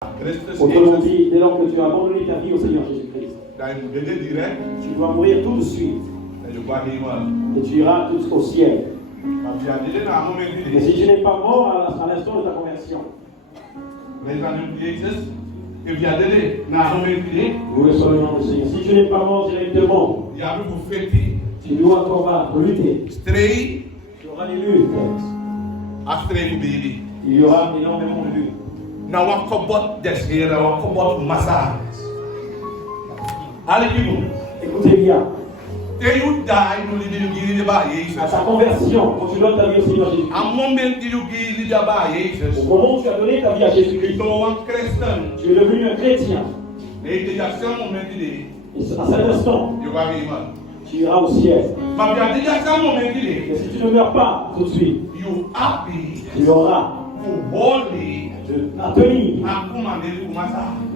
Autrement dit, dès lors que tu as abandonné ta vie au Seigneur Jésus-Christ, tu dois mourir tout de suite et tu iras jusqu'au ciel. Mais si tu n'es pas mort à l'instant de ta conversion, loué soit le nom du Seigneur. Si tu n'es pas mort directement, tu dois combattre, lutter. Tu auras des luttes. Il y aura énormément de luttes. Écoutez bien. À ta conversion, quand tu donnes ta vie au Seigneur Jésus-Christ, au moment où tu as donné ta vie à Jésus-Christ, tu es devenu un chrétien. Et à cet instant, tu iras au ciel. Mais si tu ne meurs pas tout de suite, tu auras à tenir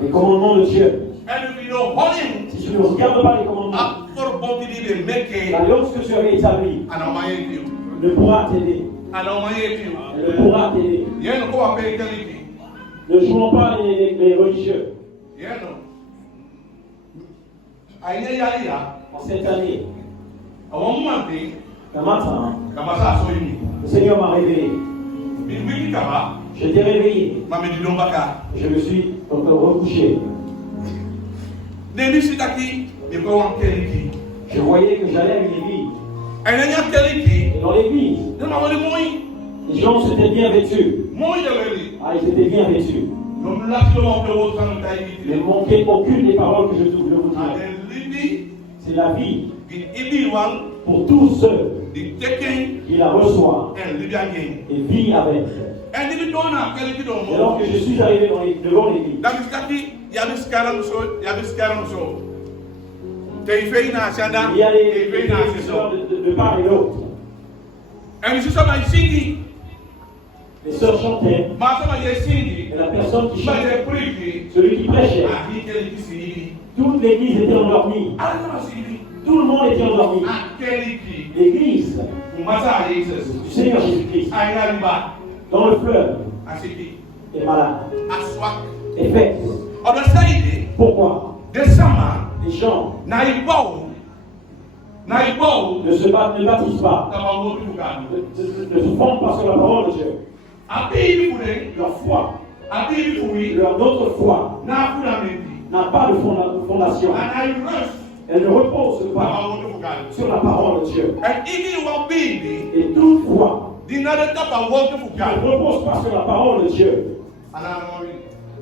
les commandements de Dieu. Si tu ne regardes pas les commandements, l'alliance que tu avais établie ne pourra t'aider. Elle ne pourra t'aider. Ne jouons pas les religieux. En cette année, un matin, le Seigneur m'a réveillé. Je t'ai réveillé. Je me suis recouché. Je voyais que j'allais à une église. Et dans l'église, les gens s'étaient bien vêtus. Ah, ils étaient bien vêtus. Il ne manquait aucune des paroles que je vous dis. C'est la vie pour tous ceux qui la reçoivent et vivent avec. Et alors que je suis arrivé devant l'église, il y a les sœurs de part et d'autre. Les sœurs chantaient. Et la personne qui chantait, celui qui prêchait, toute l'église était endormie. Tout le monde était endormi. L'église du Seigneur Jésus-Christ, dans le fleuve, est malade. Est faite. Pourquoi? Les gens ne baptisent pas, ne se fondent pas sur la parole de Dieu. Leur foi, leur autre foi n'a pas de fondation. Elle ne repose pas sur la parole de Dieu. Et toute foi qui ne repose pas sur la parole de Dieu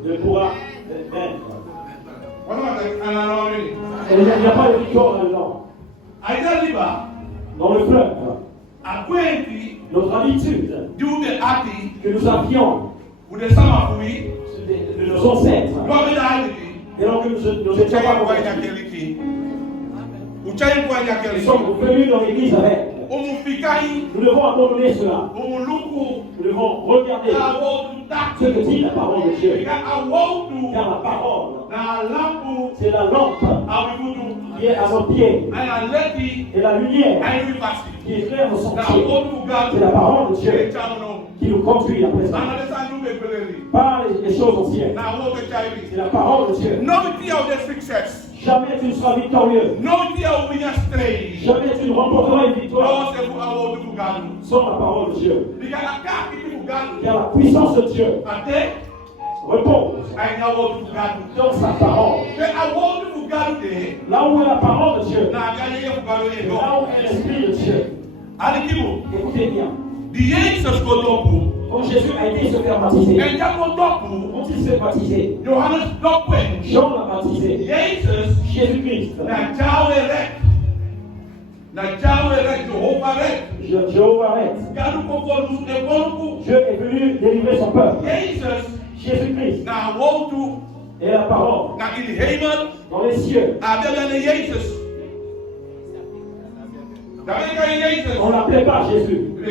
ne pourra être vaine. Il n'y a pas de victoire là-dedans. Dans le fleuve, notre habitude que nous avions de nos ancêtres, et donc nous étions pas convertis. Nous sommes venus dans l'église avec. Nous devons abandonner cela. Nous devons regarder ce que dit la parole de Dieu. Car la parole, c'est la lampe qui est à nos pieds et la lumière qui éclaire nos sentiers. C'est la parole de Dieu qui nous conduit à présent. Pas les choses anciennes. C'est la parole de Dieu. Jamais tu ne seras victorieux. Jamais tu ne remporteras une victoire sans la parole de Dieu. Car la puissance de Dieu repose dans sa parole. Là où est la parole de Dieu, là où est l'esprit de Dieu. Écoutez bien. Quand Jésus a été se faire baptiser, quand il s'est baptisé, Jean l'a baptisé, Jésus-Christ, Jéhovah Ret. Dieu est venu délivrer son peuple. Jésus-Christ est la parole dans les cieux. On l'appelait pas Jésus. On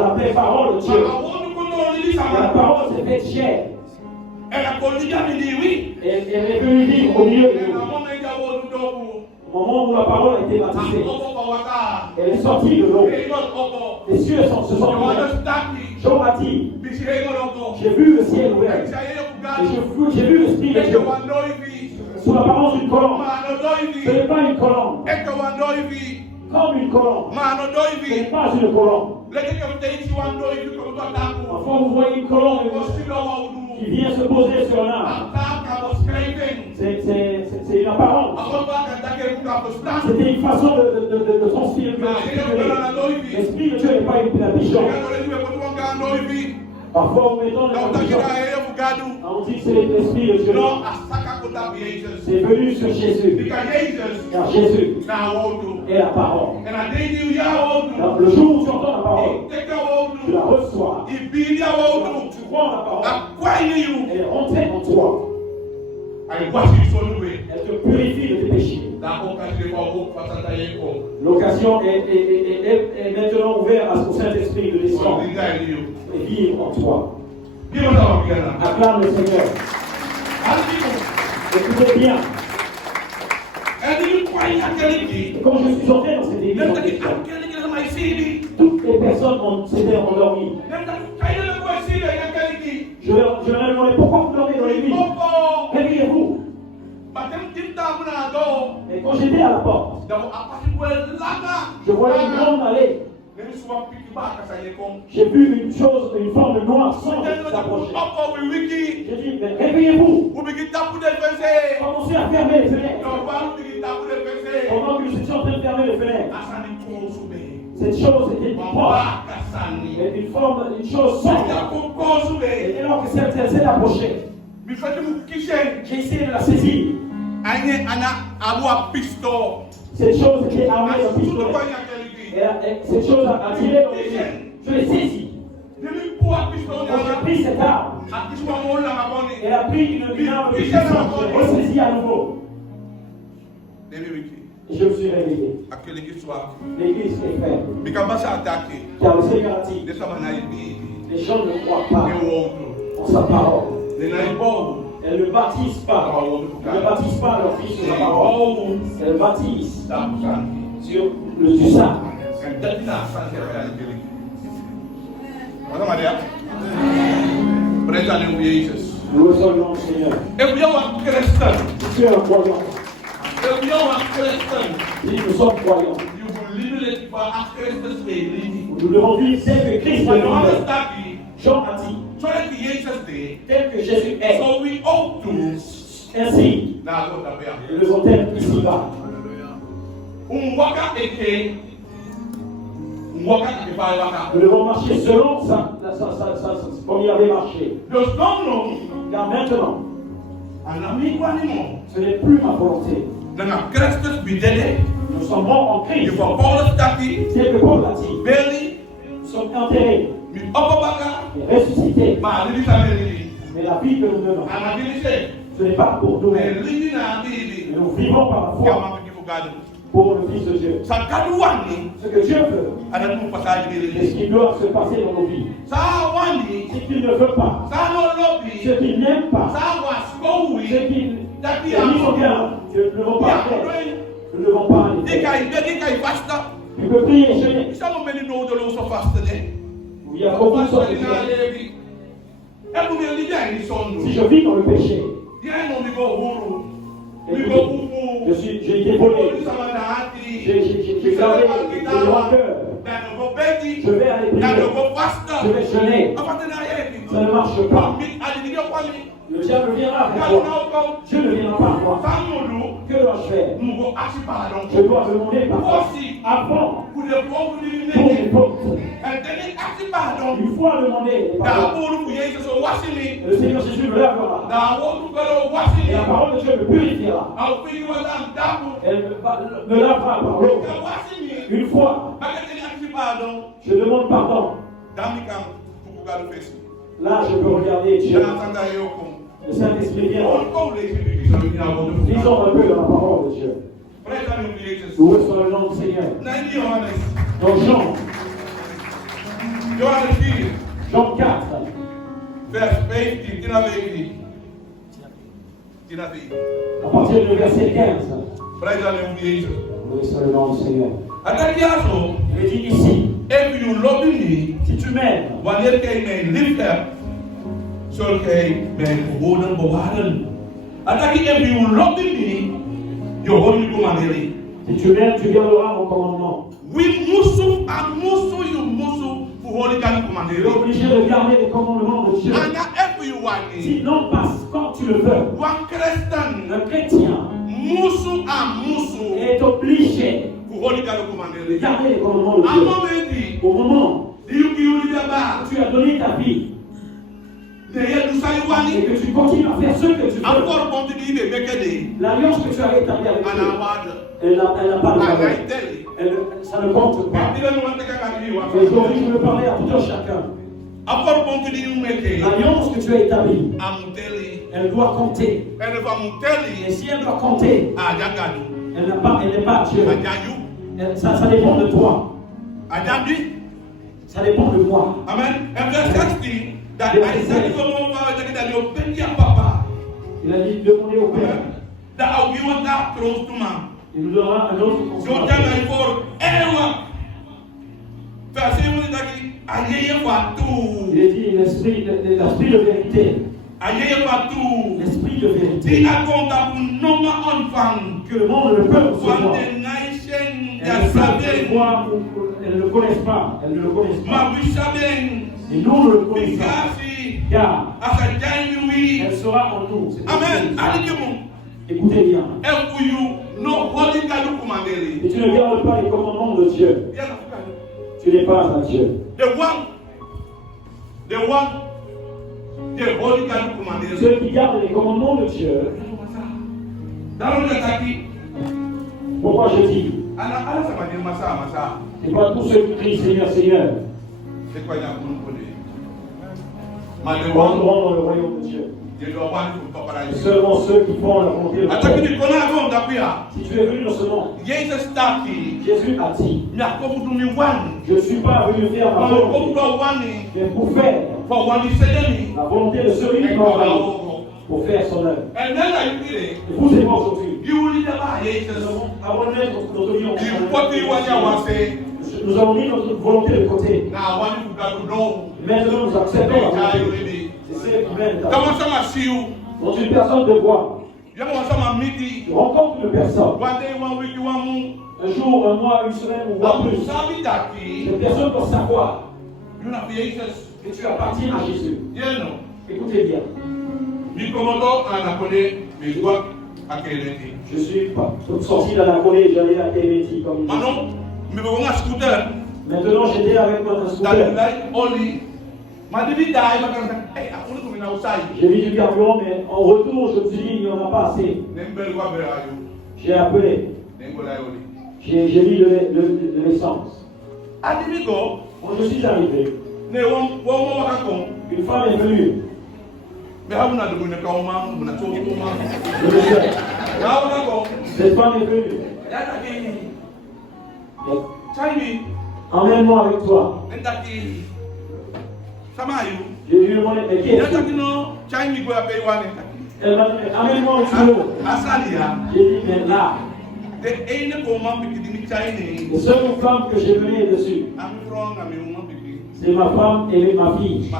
l'appelait parole de Dieu. La parole s'est faite chair. Et elle est venue vivre au milieu de nous. Au moment où la parole a été baptisée, elle est sortie de l'eau. Les cieux se sont ouverts. Jean a dit, j'ai vu le ciel ouvert. j'ai vu l'Esprit de Dieu sous l'apparence d'une colombe. Ce n'est pas une colombe. Comme une colombe. Ce n'est pas une colombe. Parfois vous voyez une colombe qui vient se poser sur l'âme. C'est une apparence. C'était une façon de transférer l'Esprit de Dieu n'est pas une pigeon. Parfois on mettons les pigeons. On dit que c'est l'Esprit de Dieu. C'est venu sur Jésus. Car Jésus est la parole. Alors, le jour où tu entends la parole, tu la reçois. Tu crois en la parole. Elle est rentrée en toi. Elle te purifie de tes péchés. L'occasion est maintenant ouverte au Saint-Esprit de descendre et vivre en toi. Acclame le Seigneur. Écoutez bien. Quand je suis entré dans cette église, toutes les personnes s'étaient endormies. Je leur ai demandé pourquoi vous dormez dans l'église. Réveillez-vous. Et quand j'étais à la porte, je voyais une grande allée. J'ai vu une chose, une forme de noir sans s'approcher. J'ai dit, mais réveillez-vous. Commencez à fermer les fenêtres. Pendant que je suis en train de fermer les fenêtres, cette chose était une porte. Une forme, une chose sans. Et dès lors que celle s'est approchée, j'ai essayé de la saisir. Cette chose était armée d'un pistolet. Et cette chose a tiré dans les yeux. Je l'ai saisie. Quand j'ai pris cette arme, elle a pris une arme de puissance. Je l'ai ressaisie à nouveau. Et je me suis réveillé. L'église est ferme. Car le Seigneur a dit, les gens ne croient pas en sa parole. Elles ne baptisent pas. Elles ne baptisent pas leur fils sur la parole. Elles baptisent sur le sang. Nous saluons le Seigneur. Si tu es un croyant, si nous sommes croyants, nous devons vivre tel que Christ a dit. Jean a dit, tel que Jésus est. Ainsi, nous devons être ici-bas. Nous devons marcher selon comme il avait marché. Car maintenant, ce n'est plus ma volonté. Nous sommes morts en Christ. C'est que Paul a dit. Nous sommes enterrés et ressuscités. Mais la vie que nous donnons, ce n'est pas pour nous. Mais nous vivons par la foi pour le Fils de Dieu. Ce que Dieu veut, c'est ce qui doit se passer dans nos vies. Ce qu'il ne veut pas, ce qu'il n'aime pas, ce qu'il mis en garde, que nous ne devons pas faire. Nous ne devons pas aller faire. Tu peux prier et jeûner. Il y a beaucoup de sortes de jeûnes. Si je vis dans le péché, j'ai été volé, j'ai gardé le rancœur, je vais aller prier, je vais jeûner, ça ne marche pas. Le diable viendra vers toi, Dieu ne viendra pas à toi. Que dois-je faire? Je dois demander pardon avant pour les pauvres. Une fois demandé pardon, le Seigneur Jésus me lavera. Et la parole de Dieu me purifiera. Elle me lavera par l'eau. Une fois, je demande pardon. Là, je peux regarder Dieu. Le Saint-Esprit vient. Lisons un peu dans la parole de Dieu. Nous recevons le nom du Seigneur. Dans Jean 4, vers 15, à partir du verset 15. Nous recevons le nom du Seigneur. Il dit ici, if you love me, si tu m'aimes, okay, man, Attaque, if you love me, you're holding me commandé. Si tu m'aimes, tu garderas mon commandement. Oui, musu, a musu, you musu, pour holy can commandé. Tu es obligé de garder les commandements de Dieu. And if you want it. Sinon, passe quand tu le veux. One Christian, Le chrétien musu, a musu, est obligé pour holy can de commandé. garder les commandements de Dieu. Au moment où tu as donné ta vie et que tu continues à faire ce que tu veux, l'alliance que tu as établie avec Dieu, elle n'a pas de valeur. Ça ne compte pas. Et aujourd'hui, je veux parler à tout un chacun. L'alliance que tu as établie, elle doit compter. Et si elle doit compter, elle n'est pas Dieu. Ça dépend de toi. Ça dépend de moi. Amen. And verse 16, that I said to that you obey your papa. Il a dit demandez au Père. That I'll give you that close to man. Il nous donnera un autre So conseil. tell me for anyone. Verse 17, that I hear for two. Il a dit l'esprit de vérité. I hear for two. L'esprit de vérité. The accountable number on fan. Que le monde ne peut recevoir. One the nation that elles ne le connaissent pas. Elles ne le connaissent pas. Et nous ne le connaissons pas. Car elle sera en nous. Amen. Écoutez bien. Et tu ne gardes pas les commandements de Dieu. Tu n'es pas un Dieu. Ceux qui gardent les commandements de Dieu. Pourquoi je dis? C'est pas tous ceux qui crient Seigneur, Seigneur. Entreront dans le royaume de Dieu. Seulement ceux qui font la volonté de Dieu. Si tu es venu dans ce monde, Jésus a dit, je ne suis pas venu faire ma volonté, mais pour faire la volonté de celui qui m'a envoyé, pour faire son œuvre. Et vous et moi aujourd'hui, nous avons mis notre volonté de côté. Maintenant, nous acceptons la volonté. C'est ce qui mène à dans une personne de voix. Tu rencontres une personne. Un jour, un mois, une semaine ou voire plus. Cette personne doit savoir que tu appartiens à Jésus. Écoutez bien. Je suis sorti d'Anacone et j'allais à Kéméti comme il dit. Maintenant, j'étais avec notre scooter. J'ai mis du carburant, mais en retour, je me suis dit, il n'y en a pas assez. J'ai appelé. J'ai mis de l'essence. Quand je suis arrivé, une femme est venue. Cette femme est venue. Emmène-moi avec toi. J'ai lui demandé, mais qui est-ce? Elle m'a dit, emmène-moi où tu veux. J'ai dit, mais là, la seule femme que j'ai venue est dessus. C'est ma femme et ma fille.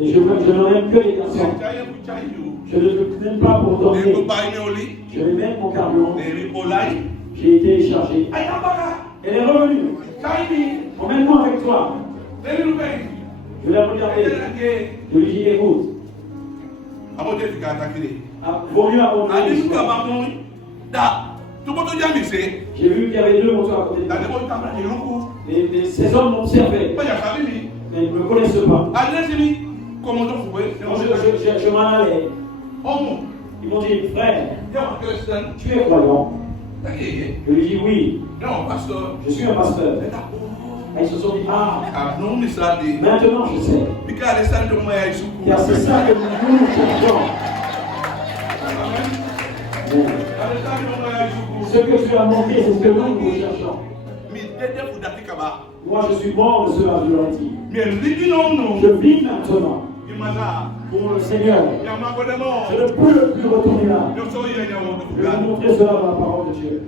Et je n'aime que les garçons. Je ne t'aime pas pour dormir. Je vais mettre mon carburant. J'ai été chargé. Elle est revenue. Emmène-moi avec toi. Je l'ai regardé. Je lui dis, écoute. Vaut mieux abandonner. J'ai vu qu'il y avait deux moteurs à côté de moi. Ces hommes m'observaient. Mais ils ne me connaissent pas. Je m'en allais. Ils m'ont dit, frère, tu es croyant? Je lui dis oui. Je suis un pasteur. Et ils se sont dit, maintenant je sais. Car c'est ça que nous cherchons. Ce que tu as manqué, c'est ce que nous cherchons. Moi, je suis mort de cela, je l'ai dit. Je vis maintenant pour le Seigneur. Je ne peux plus retourner là. Je vais vous montrer cela dans la parole de Dieu.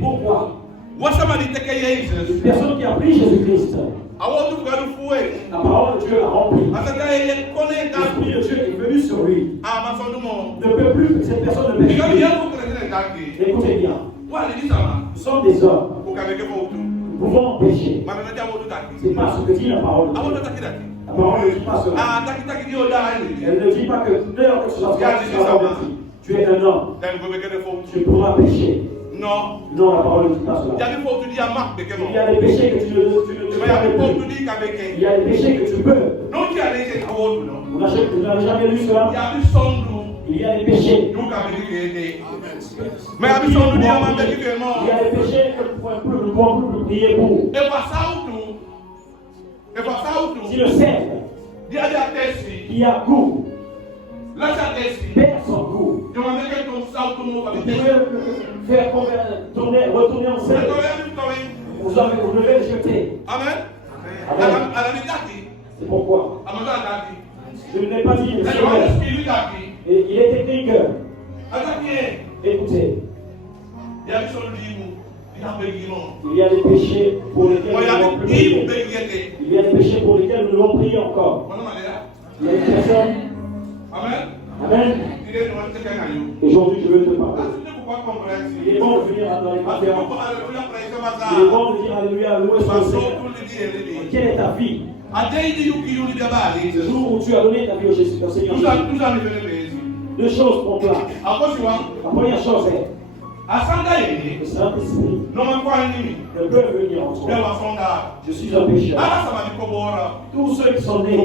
Pourquoi? Une personne qui a pris Jésus-Christ. La parole de Dieu l'a rempli. L'Esprit de Dieu est venu sur lui. Ne peut plus, cette personne ne peut plus. Écoutez bien. Nous sommes des hommes. Nous pouvons pécher. C'est pas ce que dit la parole de Dieu. La parole ne dit pas cela. Elle ne dit pas que l'heure que ce soit converti. Tu es un homme. Tu pourras pécher. Non. Non, la parole ne dit pas cela. Il y a des péchés que tu ne peux pas. Il y a des péchés que tu peux. Vous n'avez jamais lu cela? Il y a des péchés. Mais il y a des péchés que nous ne pouvons plus prier pour. Si le sel qui a goût perd son goût, vous pouvez faire retourner en sel. Vous devez le jeter. Amen. C'est pourquoi je ne l'ai pas dit, mais et il est écrit que, écoutez, il y a des péchés pour lesquels nous devons plus prier. Il y a des péchés pour lesquels nous devons prier encore. Il y a une personne. Amen. Aujourd'hui, je veux te parler. Il est bon de venir dans les conférences. Il est bon de dire Alléluia, loué soit le Seigneur. Quelle est ta vie? Le jour où tu as donné ta vie au Seigneur. Deux choses pour toi. La première chose est le Saint-Esprit ne peut venir en toi. Je suis un pécheur. Tous ceux qui sont nés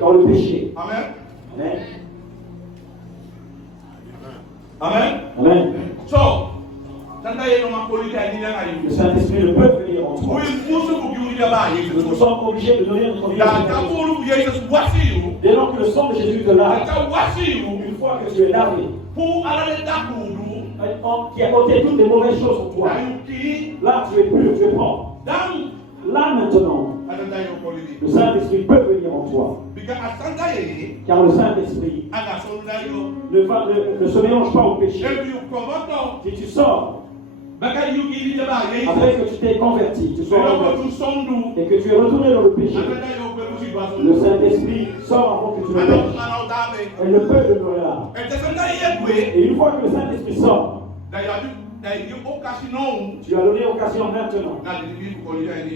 dans le péché. Amen. Amen. Amen. Amen. Le Saint-Esprit ne peut venir en toi. Nous sommes obligés de donner notre vie à Jésus. Dès lors que le sang de Jésus te lave, une fois que tu es lavé, qui a ôté toutes les mauvaises choses en toi, là tu es pur, tu es propre. Là maintenant, le Saint-Esprit peut venir en toi. Car le Saint-Esprit ne se mélange pas au péché. Si tu sors, après que tu t'es converti, tu sois converti, et que tu es retourné dans le péché, le Saint-Esprit sort avant que tu ne pêches. Elle ne peut demeurer là. Et une fois que le Saint-Esprit sort, tu as donné occasion maintenant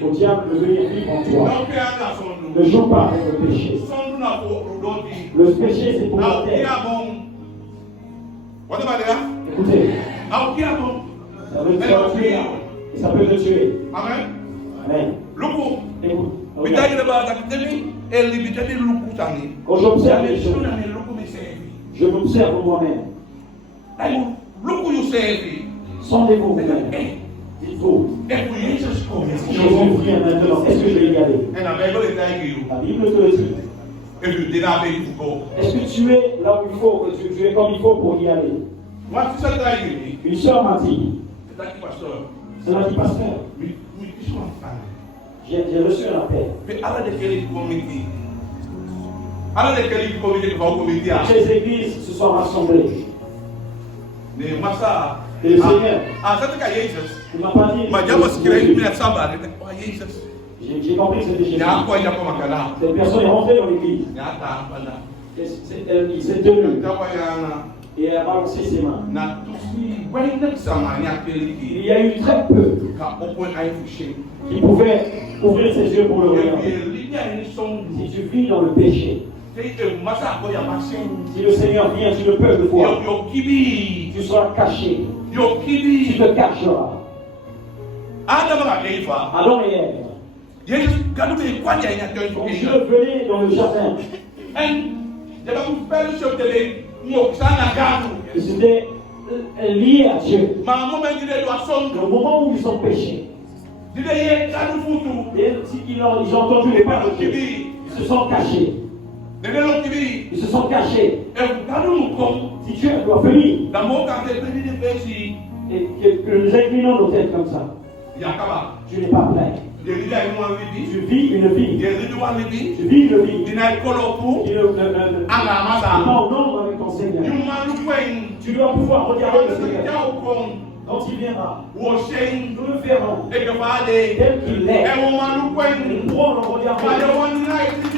au diable de venir vivre en toi. Ne joue pas avec le péché. Le péché, c'est pour la terre. Écoutez, ça veut te tuer et ça peut te tuer. Amen. Écoute. Quand j'observe les choses, je m'observe moi-même. Sondez-vous vous-même. Dites-vous, Jésus vient maintenant. Est-ce que je vais y aller? La Bible te le dit. Est-ce que tu es là où il faut, que tu es comme il faut pour y aller? Une soeur m'a dit, c'est m'a dit, pasteur, j'ai reçu un appel. Les églises se sont rassemblées. Et le Seigneur, il m'a pas dit. J'ai compris que c'était Jésus. Cette personne est rentrée dans l'église. Il s'est tenu. Et elle a balancé ses mains. Il y a eu très peu qui pouvaient ouvrir ses yeux pour le regarder. Si tu vis dans le péché, si le Seigneur vient, tu ne peux le voir. Tu seras caché. Tu te cacheras. Adam et Ève. Quand Dieu venait dans le jardin, ils étaient liés à Dieu. Au moment où ils ont péché, ils ont entendu les paroles de Dieu. Ils se sont cachés. Ils se sont cachés. Si Dieu doit venir et que nous inclinons nos têtes comme ça, tu n'es pas plein. Tu vis une vie. Tu vis une vie. Tu vas au nombre avec ton Seigneur. Tu dois pouvoir regarder le Seigneur. Quand il viendra, Nous nous le verrons et que tel qu'il est. nous Nous pourrons le regarder.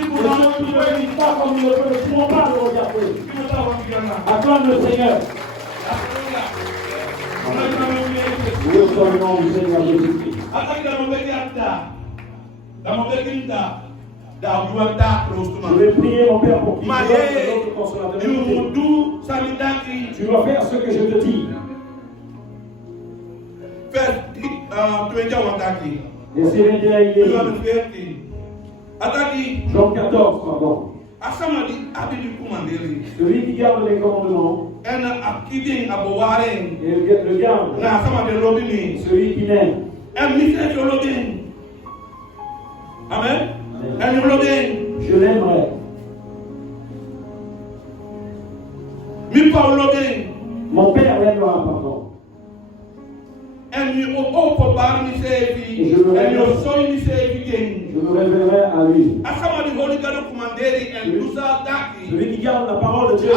Nous ne vivons pas comme nous ne pouvons pas le regarder. Acclame le Seigneur. Nous sommes le nom du Seigneur Jésus-Christ. Je vais prier mon Père pour qu'il te donne notre consolateur. Tu dois faire ce que je te dis. Verset 21, il est Jean 14, pardon. Celui qui garde les commandements et le garde, celui qui l'aime. Amen. Je l'aimerai. Mon Père l'aimera, pardon. Je me révélerai à lui. Celui qui garde la parole de Dieu,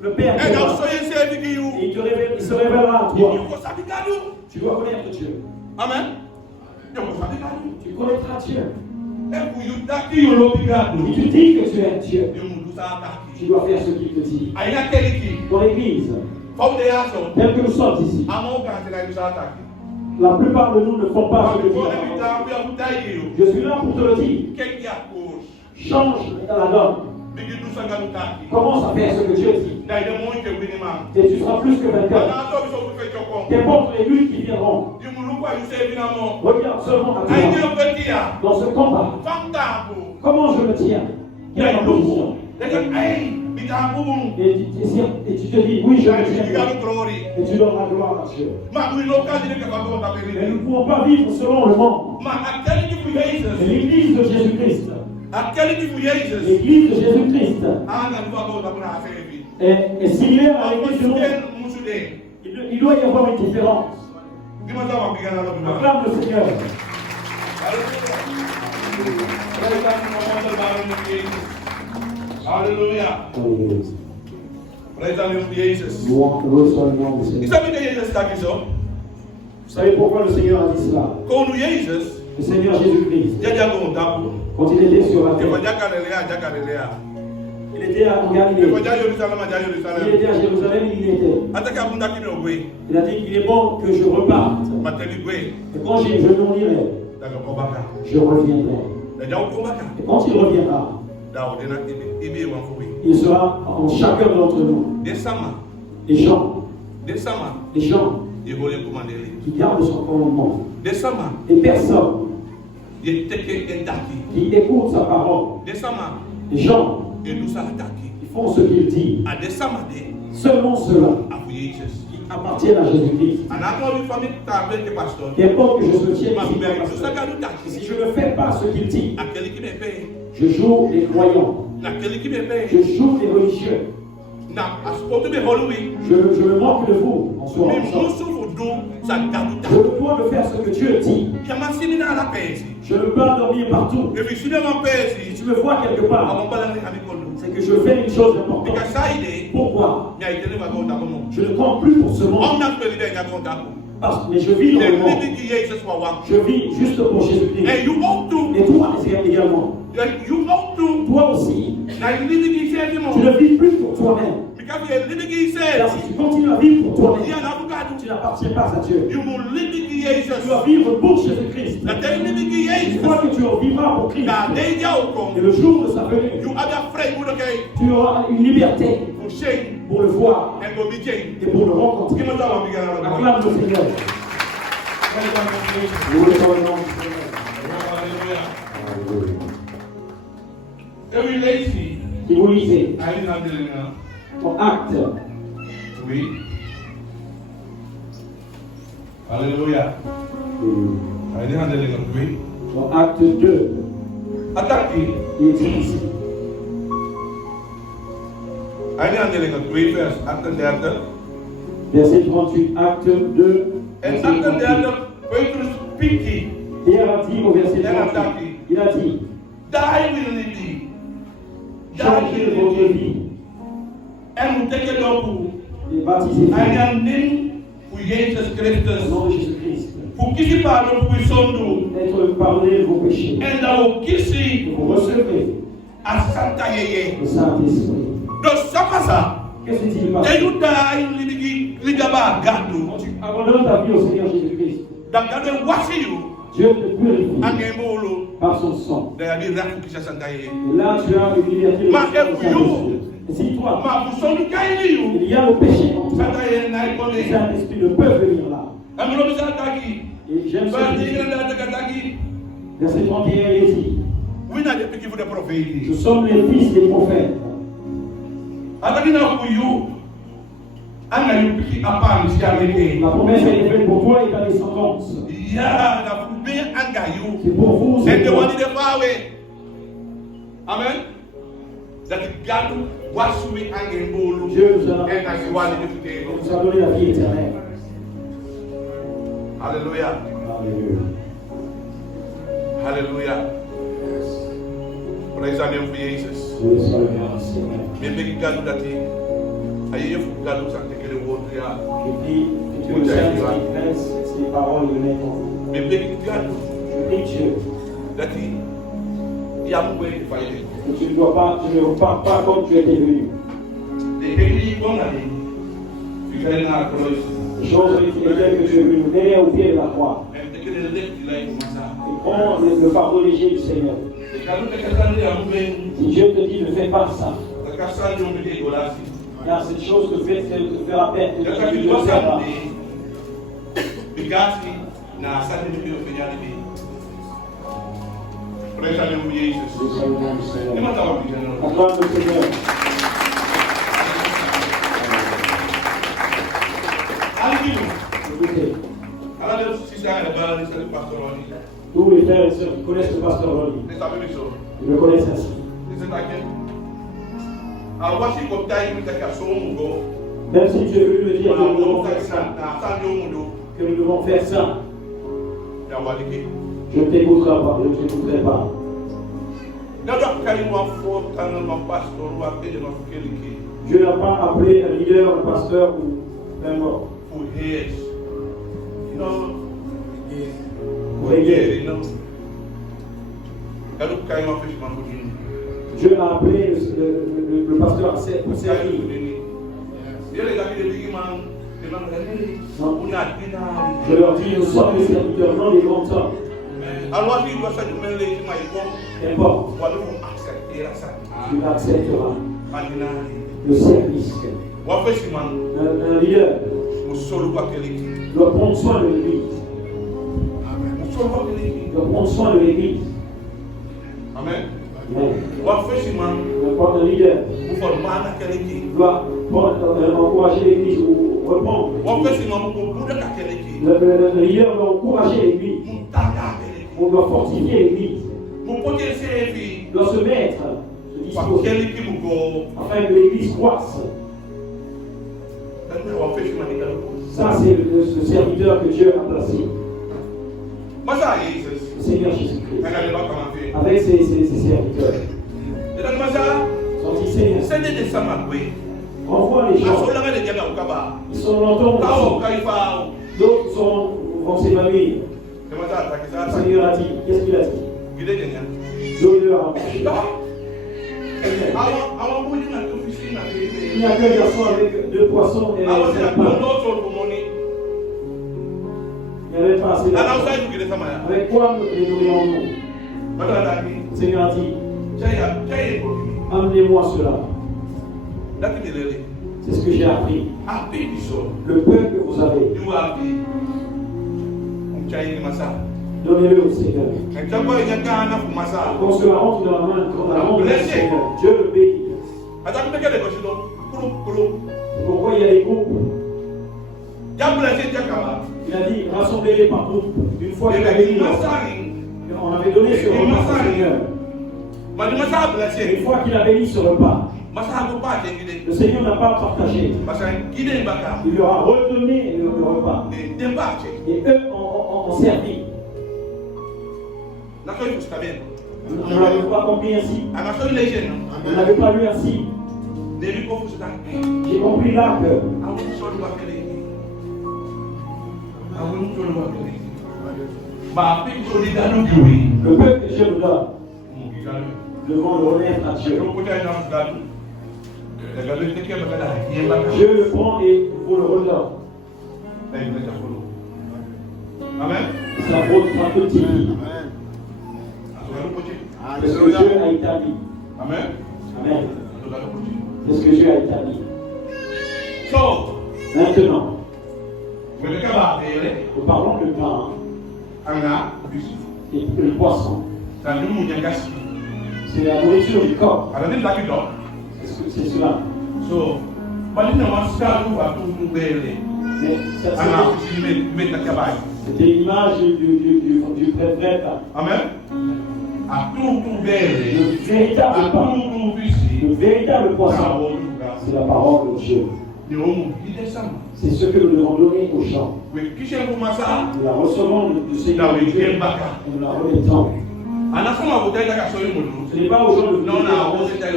le Père il se révélera à toi. Tu dois connaître Dieu. Amen. Tu connaîtras Dieu. Si tu dis que tu es Dieu, tu dois faire ce qu'il te dit. Dans l'église, tel que nous sommes ici, la plupart de nous ne font pas ce que Dieu dit. Je suis là pour te le dire. Change la donne. Commence à faire ce que Dieu dit. Et tu seras plus que vainqueur. Qu'importe les luttes qui viendront. Regarde seulement à toi. Dans ce combat, comment je me tiens? Quelle est ma position? Et tu te dis, oui, je me tiens. Et tu donnes la gloire à Dieu. Mais nous ne pouvons pas vivre selon le monde. Mais l'église de Jésus-Christ. L'église de Jésus-Christ est similaire à l'église du monde. Il doit y avoir une différence. Acclame le Seigneur. Alléluia. Praise the name of Jesus. Loué soit le nom du Seigneur. Vous savez pourquoi le Seigneur a dit cela? Le Seigneur Jésus-Christ, quand il était sur la terre, il était en Galilée, il était à Jérusalem, il y était. Il a dit qu'il est bon que je reparte. Et quand je m'en irai, je reviendrai. Et quand il reviendra, il sera en chacun d'entre nous. Les gens qui gardent son commandement. Les personnes qui écoutent sa parole. Les gens qui font ce qu'il dit. Seulement ceux-là qui appartiennent à Jésus-Christ. Qu'importe que je sois tienne ici, si je ne fais pas ce qu'il dit, je joue les croyants. Je joue les religieux. Je me moque de vous en soi. Je dois de faire ce que Dieu dit. Je ne peux pas dormir partout. Si tu me vois quelque part, c'est que je fais une chose importante. Pourquoi? Je ne compte plus pour ce monde. Mais je vis dans le monde. Je vis juste pour Jésus-Christ. Et toi également. Toi aussi. Tu ne vis plus pour toi-même. Car si tu continues à vivre pour toi-même, tu n'appartiens pas à Dieu. Tu dois vivre pour Jésus-Christ. Une fois que tu vivras pour Christ, et le jour de sa venue, tu auras une liberté pour le voir et pour le rencontrer. Acclame le Seigneur. Si vous lisez en Acte, oui. Alléluia. En Acte 2, il est dit ici. Verset 38, Acte 2. Pierre a dit au verset 38, il a dit, changez votre vie et baptisez-vous Pour Jesus Christus. Au nom de Jésus-Christ. Pour qui tu parles pour son nom. D'être pardonné de vos péchés. Et dans qui si. Vous recevez. À Santa Yeye. Le Saint-Esprit. Donc ça passe ça. Qu'est-ce que tu passes? Et nous t'as li gaba gado. Abandonne ta vie au Seigneur Jésus-Christ. Donc gado voici you. Dieu te purifie Angembolo. par son sang. D'ailleurs il raconte qui ça Santa Yeye. Et là tu as une liberté. Ma et et si toi, ma vous sommes caïli. il y a le péché en toi. Santa Yeye n'a pas Le Saint-Esprit ne peut venir là. Amlo Santa Yeye. Et j'aime ce Verset verset 31, il dit, oui, n'a depuis qui vous des prophètes. nous sommes les fils des prophètes. Atakina pour you. Anga you piki apam si amete. La promesse est faite pour toi et ta descendance. Ya na kube anga you. C'est pour vous. C'est de wani de fawe. Amen. That God wash me angembolo. Dieu nous a, Et na wani de fute. nous a donné la vie éternelle. Alléluia. Alléluia. Hallelujah. Praise the name of Jesus. Dieu soit le bien, Seigneur. Mais big God dati. Aye fu God sa tekele wotu ya. Je dis que Dieu Saint laisse ces paroles de l'être. Mais big God Je prie Dieu. dati. Ya mu we faile. Tu ne repars pas comme tu étais venu. De heli bonali. Fikere na cross. Les choses lesquelles que tu es venu derrière au pied de la croix. Même tekele le left like masa. Et prends le fardeau léger du Seigneur. Si Dieu te dit ne fais pas ça, car cette chose te fera perdre tout ce qui te sert. Acclame le Seigneur. Écoutez. Tous les frères et sœurs qui connaissent le pasteur Rolly, ils le connaissent ainsi. Même si tu es venu me dire que nous devons faire ça, que nous devons faire ça, je ne t'écouterai pas, je ne t'écouterai pas. Dieu n'a pas appelé un leader, un pasteur ou un mort. Pour régler. Dieu a appelé le pasteur à servir. Je leur dis, nous sommes les serviteurs, non les grands hommes. Qu'importe, tu accepteras le service. Un leader doit prendre soin de l'église. Doit prendre soin de l'église. Amen. Un leader doit encourager l'église ou reprendre. Le leader doit encourager l'église. On doit fortifier l'église. Doit se mettre, se disposer, afin que l'église croisse. Ça, c'est le serviteur que Dieu a placé. Le Seigneur Jésus-Christ. Avec ses serviteurs. Son Seigneur. Renvoie les gens. Ils sont longtemps aussi. D'autres vont s'évanouir. Le Seigneur a dit. Qu'est-ce qu'il a dit? L'odeur a marché. Il n'y a qu'un garçon avec 2 poissons et 5 pains. Il n'y avait pas assez d'argent. Avec quoi les nourrirons-nous? Le Seigneur a dit, amenez-moi cela. C'est ce que j'ai appris. Le peu que vous avez, donnez-le au Seigneur. Quand cela rentre dans la main du Seigneur, Dieu le bénit. Pourquoi il y a des groupes? Il a dit, rassemblez-les par groupe. Une fois qu'il a béni, on avait donné ce repas au Seigneur. Une fois qu'il a béni ce repas, le Seigneur n'a pas partagé. Il leur a redonné le repas. Et eux ont servi. On n'avait pas compris ainsi. On n'avait pas lu ainsi. J'ai compris là que Le peu que Dieu nous donne, nous devons le remettre à Dieu. Dieu le prend et vous le redonne. Amen. Ça vaut un petit lit. C'est ce que Dieu a établi. Amen. Amen. C'est ce que Dieu a établi. Maintenant, nous parlons de pain et le poisson. C'est la nourriture du corps. C'est cela. C'était l'image du vrai pain. Amen. Le véritable poisson, c'est la parole de Dieu. C'est ce que nous devons donner aux gens. Nous la recevons de Seigneur de Dieu et nous la remettons. Ce n'est pas aux gens de faire.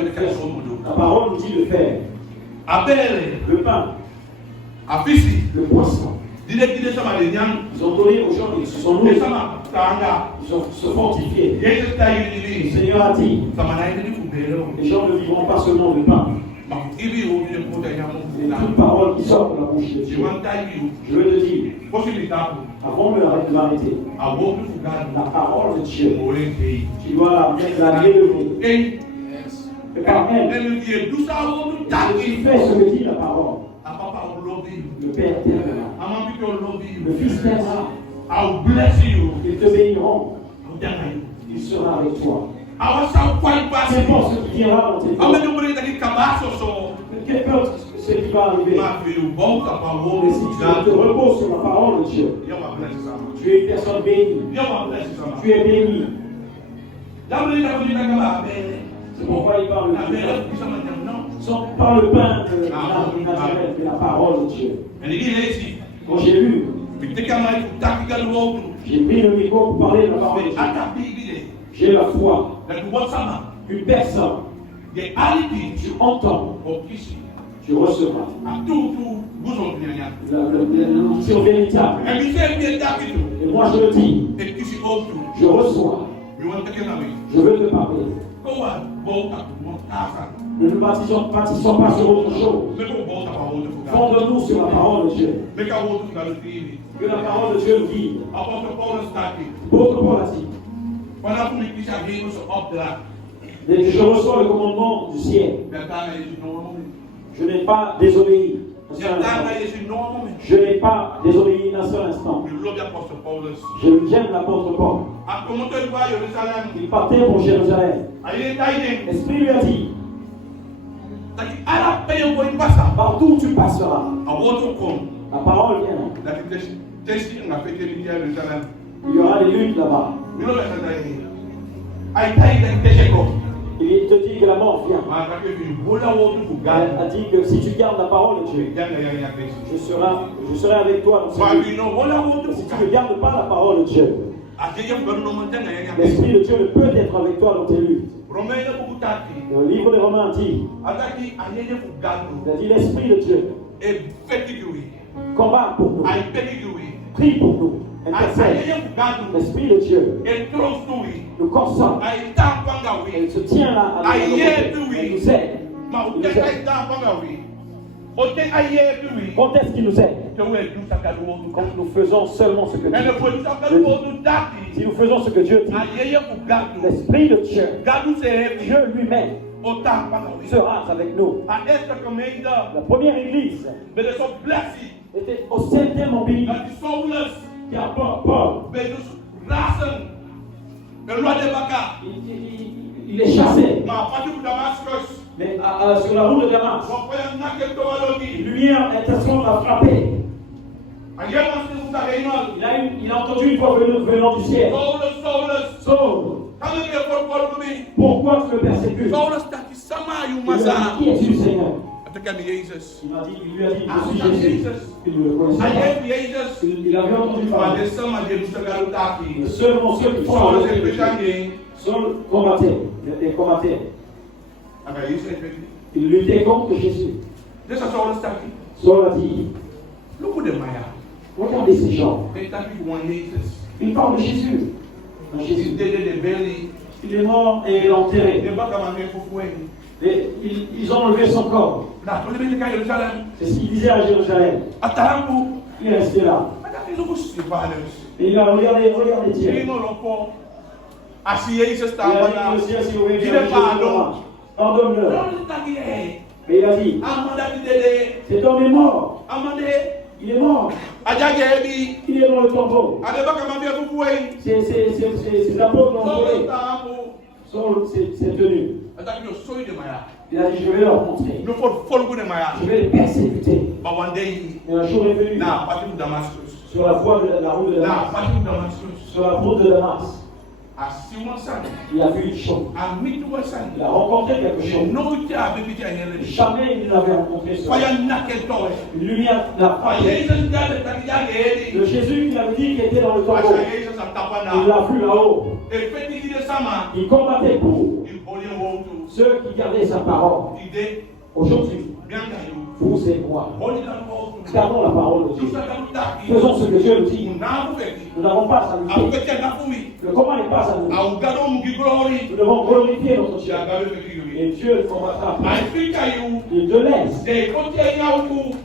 La parole nous dit de faire. Le pain, le poisson. Ils ont donné aux gens, ils se sont nourris. Ils ont se fortifiés. Le Seigneur a dit, les gens ne vivront pas seulement de pain. C'est toute parole qui sort de la bouche de Dieu. Je veux te dire, avant de l'arrêter, la parole de Dieu, tu dois la relever. Et par elle, tu fais ce que dit la parole. Le Père t'aimera. Le Fils t'aimera. Ils te béniront. Il sera avec toi. C'est pour ce qui viendra dans tes vies. Quelle peur ce qui va arriver. Mais si tu te reposes sur la parole de Dieu, tu es une personne bénie. Tu es béni. C'est pourquoi il parle de Dieu. Par le pain naturel de la parole de Dieu. Quand j'ai lu, j'ai pris le micro pour parler de la parole de Dieu. J'ai la foi. Une personne, tu entends, tu recevras. La nourriture véritable. Et moi je le dis, je reçois. Je veux te parler. Ne nous bâtissons pas sur autre chose. Fondons-nous sur la parole de Dieu. Que la parole de Dieu nous guide. Apôtre Paul a dit, je reçois le commandement du ciel. Je n'ai pas désobéi. Je n'ai pas désobéi un seul instant. J'aime l'apôtre Paul. Il partait pour Jérusalem. L'Esprit lui a dit, partout où tu passeras, la parole vient. Il y aura des luttes là-bas. Il te dit que la mort vient. Il a dit que si tu gardes la parole de Dieu, je serai avec toi dans cette lutte. Si tu ne gardes pas la parole de Dieu, l'Esprit de Dieu ne peut être avec toi dans tes luttes. Le livre des Romains dit, il a dit l'Esprit de Dieu combat pour nous, prie pour nous, intercède. L'Esprit de Dieu nous console. Il se tient là avec nous. Il nous aide. Quand est-ce qu'il nous aide? Quand nous faisons seulement ce que Dieu dit. Si nous faisons ce que Dieu dit, l'Esprit de Dieu, Dieu lui-même, sera avec nous. La première église était au 7e pays qui a peur. Il est chassé. Mais sur la route de Damas, une lumière intéressante l'a frappé. Il a entendu une voix venant du ciel. Saul, pourquoi tu me persécutes? Qui es-tu, Seigneur? Il lui a dit, je suis Jésus. Il ne le connaissait pas. Il avait entendu parler. Seulement ceux qui font Saul combattait. Il combattait. Il luttait contre Jésus. Saul a dit, Regardez ces gens. Ils parlent de Jésus. Jésus. Il est mort et enterré. Et ils ont enlevé son corps. C'est ce qu'il disait à Jérusalem. Il est resté là. Et il a regardé Dieu. Il a dit, pardonne-leur. Mais il a dit, cet homme est mort. Il est mort. Il est dans le tombeau. Ses apôtres l'ont volé. C'est tenu. Il a dit, je vais leur montrer. Je vais les persécuter. Et un jour est venu. Sur la route de Damas. Sur la route de Damas. Il a vu une chose. Il a rencontré quelque chose. Jamais il n'avait rencontré cela. Une lumière l'a frappé. Le Jésus, il avait dit qu'il était dans le tombeau. Il l'a vu là-haut. Il combattait pour ceux qui gardaient sa parole. Aujourd'hui, vous et moi, gardons la parole de Dieu. Faisons ce que Dieu nous dit. Nous n'avons pas à lutter. Le combat n'est pas à nous. Nous devons glorifier notre Dieu. Et Dieu combattra. Il te laisse.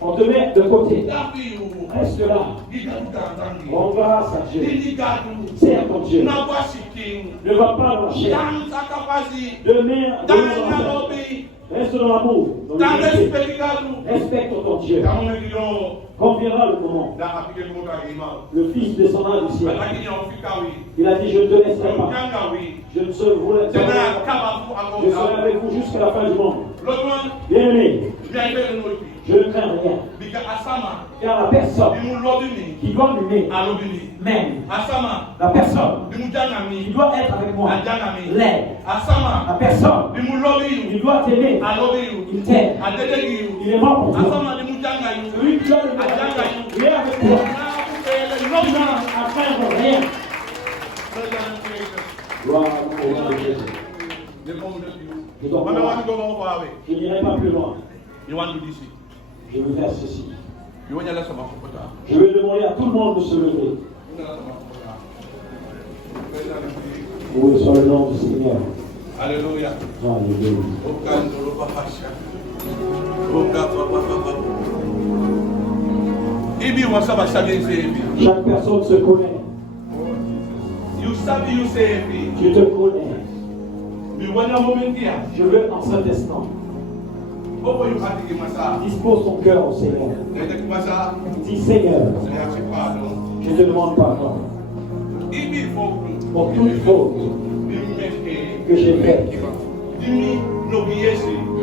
On te met de côté. Reste là. On verra ça, Dieu. Sers ton Dieu. Ne va pas dans la chair. Reste dans l'amour. Respecte ton Dieu. Quand viendra le moment, le Fils descendra du ciel. Il a dit, je ne te laisserai pas. Je ne serai avec vous jusqu'à la fin du monde. Bien aimé, je ne crains rien. Car la personne qui doit m'aimer m'aime. La personne qui doit être avec moi l'aide. La personne qui doit t'aimer, il t'aime. Il est mort pour toi. Celui qui doit le il est avec toi. Tu n'as à craindre rien. Gloire au nom de Jésus. Je n'irai pas plus loin. Je veux faire ceci. Je vais demander à tout le monde de se lever. Loué soit le nom du Seigneur. Alléluia. Alléluia. Chaque personne se connaît. Tu te connais. Je veux en cet instant. Dispose ton cœur au Seigneur. Dis Seigneur, je te demande pardon pour toute faute que j'ai faite.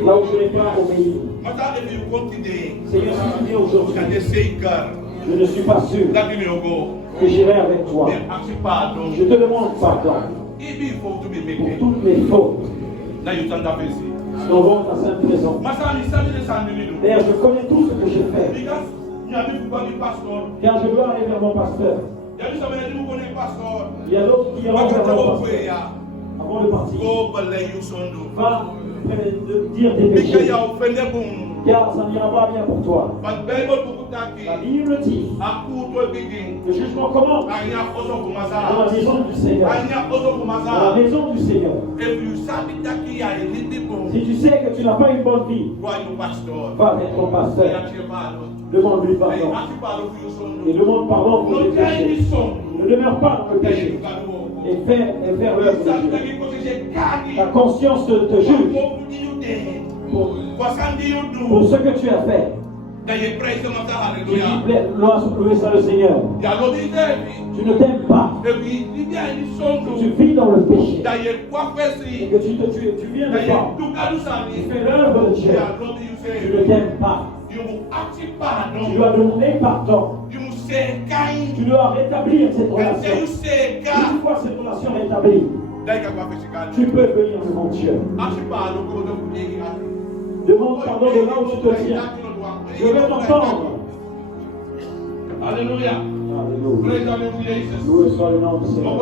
Là où je n'ai pas obéi. Seigneur, si tu viens aujourd'hui, je ne suis pas sûr que j'irai avec toi. Je te demande pardon pour toutes mes fautes. Nous avons ta sainte maison. D'ailleurs, je connais tout ce que j'ai fait. Car je dois aller vers mon pasteur. Il y a d'autres qui iront vers mon pasteur. Avant de partir, va dire tes péchés. Car ça n'ira pas bien pour toi. La Bible dit, le jugement commence dans la maison du Seigneur. Dans la maison du Seigneur. Si tu sais que tu n'as pas une bonne vie, va vers ton pasteur. Demande-lui pardon. Et demande pardon pour tes péchés. Ne demeure pas dans le péché. Et faire l'œuvre de Dieu. Ta conscience te juge pour ce que tu as fait. Loué soit le Seigneur. Tu ne t'aimes pas. Tu vis dans le péché. Et que tu viens de voir. Tu fais l'œuvre de Dieu. Tu ne t'aimes pas. Tu dois demander pardon. Tu dois rétablir cette relation. Une fois cette relation rétablie, tu peux venir devant Dieu. Demande pardon de là où tu te tiens. Je vais t'entendre. Alléluia. Loué soit le nom du Seigneur.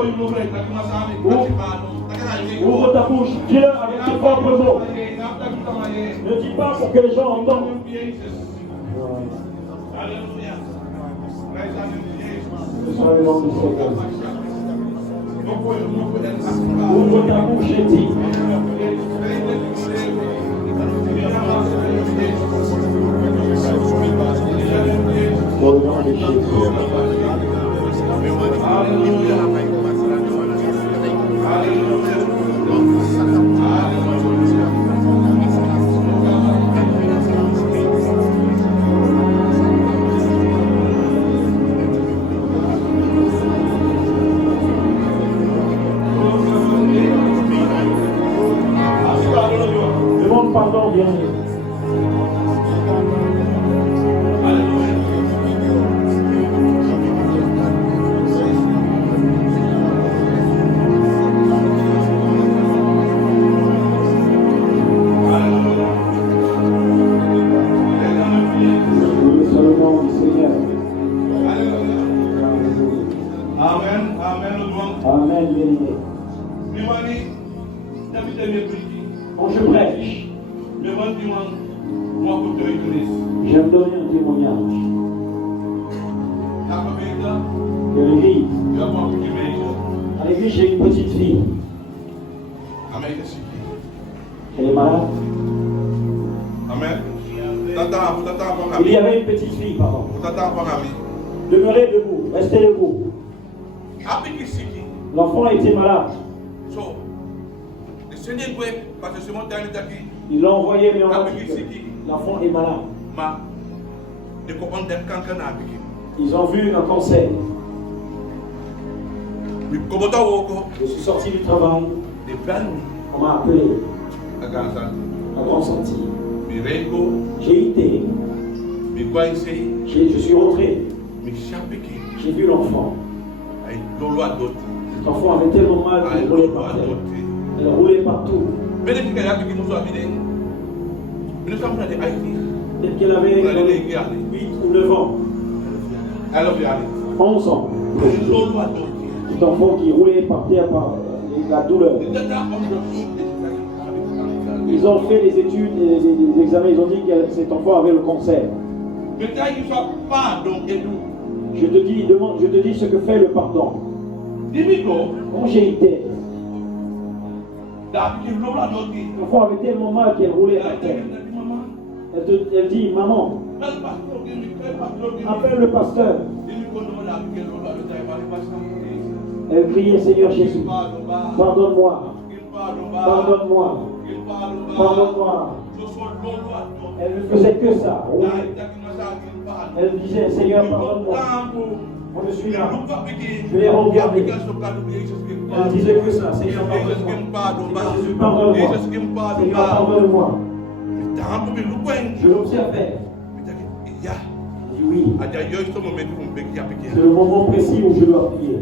Ouvre ta bouche. Dis-le avec tes propres mots. Ne dis pas pour que les gens entendent. Alléluia. Sois le nom du Seigneur. Ouvre ta bouche et dis. Dans le nom de Jésus. Alléluia. Demande pardon, bien-aimé. Quand je prêche, je me donne un témoignage. De l'église. À l'église, j'ai une petite fille. Elle est malade. Amen. Il y avait une petite fille, pardon. Demeurez debout, restez debout. L'enfant était malade. Ils l'ont envoyé, mais on a dit que l'enfant est malade. Ils ont vu un cancer. Je suis sorti du travail. On m'a appelé à Grand Sentier. J'ai été. Je suis rentré. J'ai vu l'enfant. L'enfant avait tellement mal qu'il roulait par terre. Elle roulait partout. Peut-être qu'elle avait 8 ou 9 ans. 11 ans. Cet enfant qui roulait par terre par la douleur. Ils ont fait des études, des examens, ils ont dit que cet enfant avait le cancer. Je te dis ce que fait le pardon. Quand j'ai été, l'enfant avait tellement mal qu'elle roulait par terre. Elle dit, maman, appelle le pasteur. Elle criait, Seigneur Jésus, pardonne-moi, pardonne-moi, pardonne-moi. Elle ne faisait que ça. Elle disait, Seigneur, pardonne-moi. Moi, je suis là. Je l'ai regardé. Elle disait que ça. Seigneur, pardonne-moi. Jésus, pardonne-moi. Seigneur, pardonne-moi. Je l'observais. Il dit oui. C'est le moment précis où je dois prier.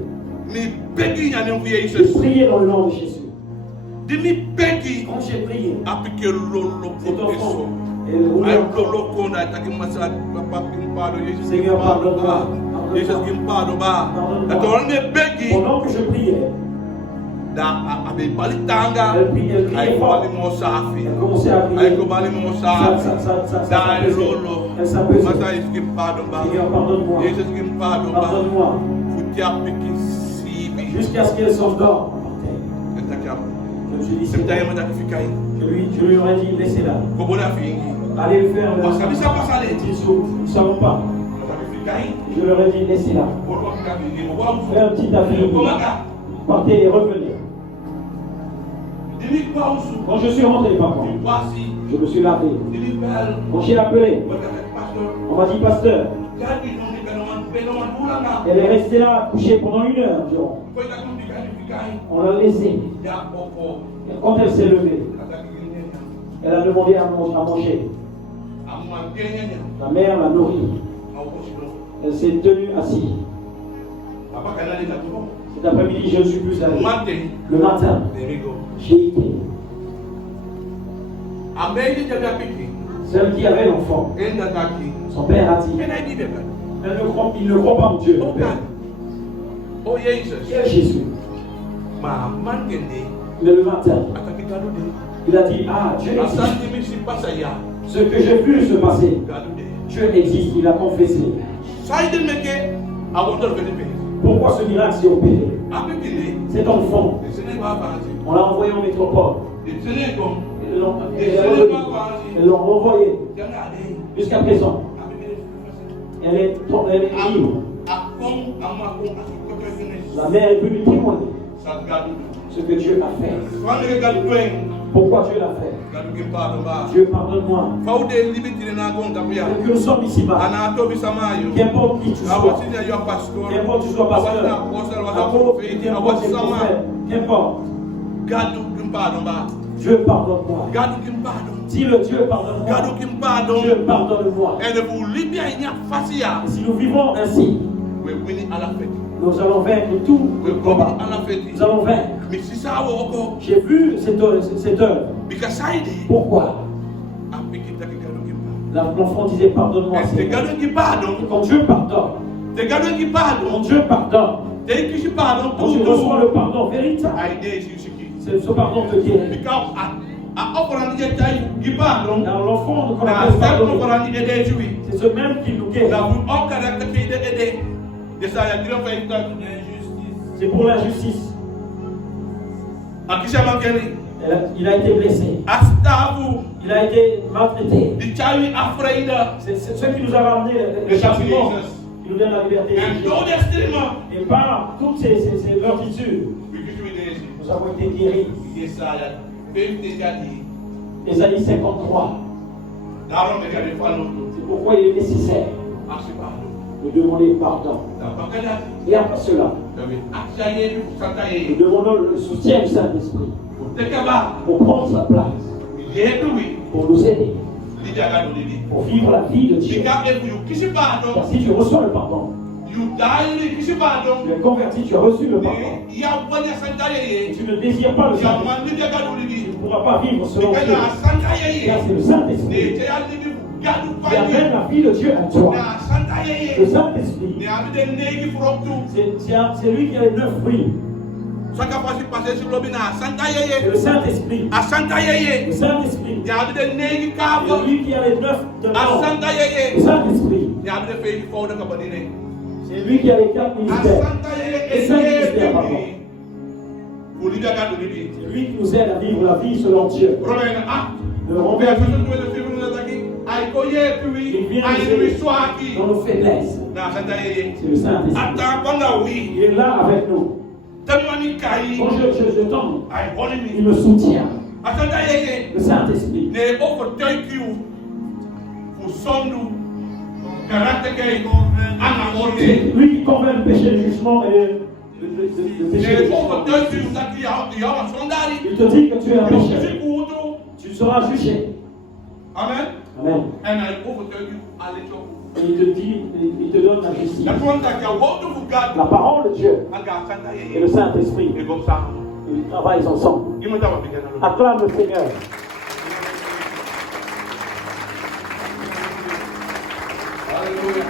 Je priais dans le nom de Jésus. Quand j'ai prié, cet enfant, Seigneur, pardonne-moi. Pendant que je priais, elle priait fort. Elle commençait à prier. Elle s'apaisait. Seigneur, pardonne-moi. Pardonne-moi. Jusqu'à ce qu'elle s'endorme. Je me suis dit, je lui aurais dit, laissez-la. Allez le faire. Nous ne savons pas. Je leur ai dit, laissez-la. Fais un petit affaire. Partez et revenez. Quand je suis rentré, papa, je me suis lavé. Quand j'ai appelé, on m'a dit, pasteur, elle est restée là, couchée pendant 1 heure environ. On l'a laissée. Et quand elle s'est levée, elle a demandé à manger. La mère l'a nourrie. Elle s'est tenue assise. Cet après-midi, je ne suis plus allé. Le matin, j'ai été. Celle qui avait l'enfant, son père a dit, il ne croit pas en Dieu. Quel Jésus. Mais le matin, il a dit, ah, Dieu existe. Ce que j'ai vu se passer, Dieu existe, il a confessé. Pourquoi ce miracle s'est opéré? Cet enfant, on l'a envoyé en métropole. Ils l'ont renvoyé. Jusqu'à présent, elle est libre. La mère est venue témoigner ce que Dieu a fait. Pourquoi Dieu l'a fait? Dieu pardonne-moi. Que nous sommes ici-bas. Qu'importe qui tu sois. Qu'importe tu sois pasteur. Qu'importe. Dieu pardonne-moi. Dis-le, Dieu pardonne-moi. Dieu pardonne-moi. Et si nous vivons ainsi, nous allons vaincre tout. Nous allons vaincre. J'ai vu cette œuvre. Pourquoi? L'enfant disait pardonne-moi. Quand Dieu pardonne, quand Dieu pardonne, quand tu reçois le pardon véritable, ce pardon te guérit. Car l'enfant qu'on appelle pardonné, c'est ce même qui nous guérit. C'est pour la justice. Il a été blessé. Il a été maltraité. C'est ce qui nous a ramené le châtiment, qui nous donne la liberté. Et par toutes ces vertitudes, nous avons été guéris. Ésaïe 53. C'est pourquoi il est nécessaire de demander pardon. Et après cela, nous demandons le soutien du Saint-Esprit pour prendre sa place, pour nous aider, pour vivre la vie de Dieu. Car si tu reçois le pardon, tu es converti, tu as reçu le pardon, et tu ne désires pas le Saint-Esprit, tu ne pourras pas vivre selon Dieu. Car c'est le Saint-Esprit qui amène la vie de Dieu en toi. Le Saint-Esprit, c'est lui qui a les 9 fruits. Le Saint-Esprit, le Saint-Esprit, c'est lui qui a les 9 de l'ordre. Le Saint-Esprit, c'est lui qui a les 4 ministères. Les 5 ministères, pardon. C'est lui qui nous aide à vivre la vie selon Dieu. Le Romain, il vient dans nos faiblesses. C'est le Saint-Esprit. Il est là avec nous. Quand je tombe, il me soutient. Le Saint-Esprit. C'est lui qui convainc le péché, le jugement et le péché. Il te dit que tu es un pécheur. Tu seras jugé. Amen. Amen. Et il te dit, il te donne la justice. La parole de Dieu et le Saint-Esprit, ils travaillent ensemble. Acclame le Seigneur. Alléluia.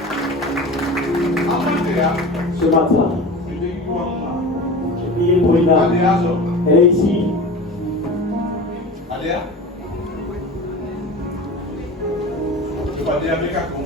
Ce matin, j'ai prié pour une âme. Elle est ici. Aléa. Je vais aller avec un con.